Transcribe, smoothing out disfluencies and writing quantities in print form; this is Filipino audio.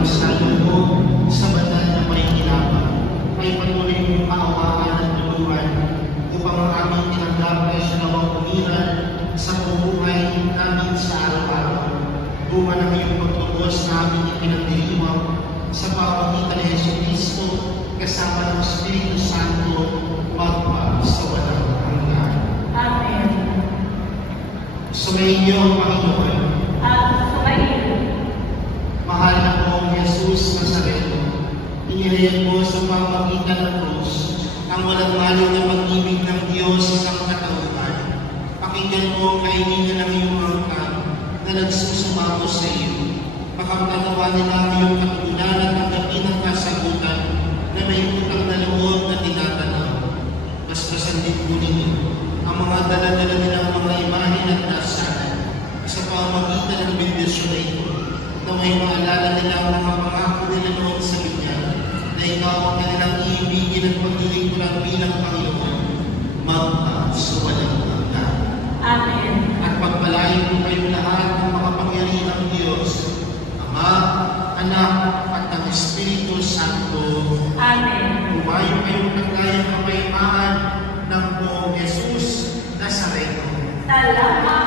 pagsayo mo sa banal na may kinabang, ay patuloy mong kaawaan at tulungan upang ang aming tinanggap ay siya nawang umiral sa buhay namin sa araw-araw. Buwan ang iyong pagtubos na aming ipinagdiriwang sa pamamagitan ni Jesucristo kasama ng Espiritu Santo magpa sa walang hanggan. Amen. Sumayin niyo ang Panginoon. At sumayin. Mahal na pong Jesus Nazareno, inihayag mo sa pamamagitan ng krus ang walang maliw na pag-ibig ng Diyos sa mga tauhan. Pakinggan mo ang kaibigan ng iyong angkan na nagsusumako sa iyo. Pagkatatawanin namin iyong katugunan at tanggapin ang kasagutan na may utang na loob na tinatanaw. Basbasan din po ninyo ang mga dala-dala nilang mga imahe at dasalan sa pamamagitan ng bendisyon na ito, na may maalala nila ang mga pangako nila noon sa binyan, na ikaw ang kanilang iibigin at paglilingkuran bilang Panginoon, magpa sa walang hanggan. Amen. At pagpalain mo kayong lahat ng makapangyarihan ng Diyos, Ama, Anak, at ng Espiritu Santo. Amen. Umayo kayong taglay ang kapayapaan ng buong Jesus Nazareno. Salamat.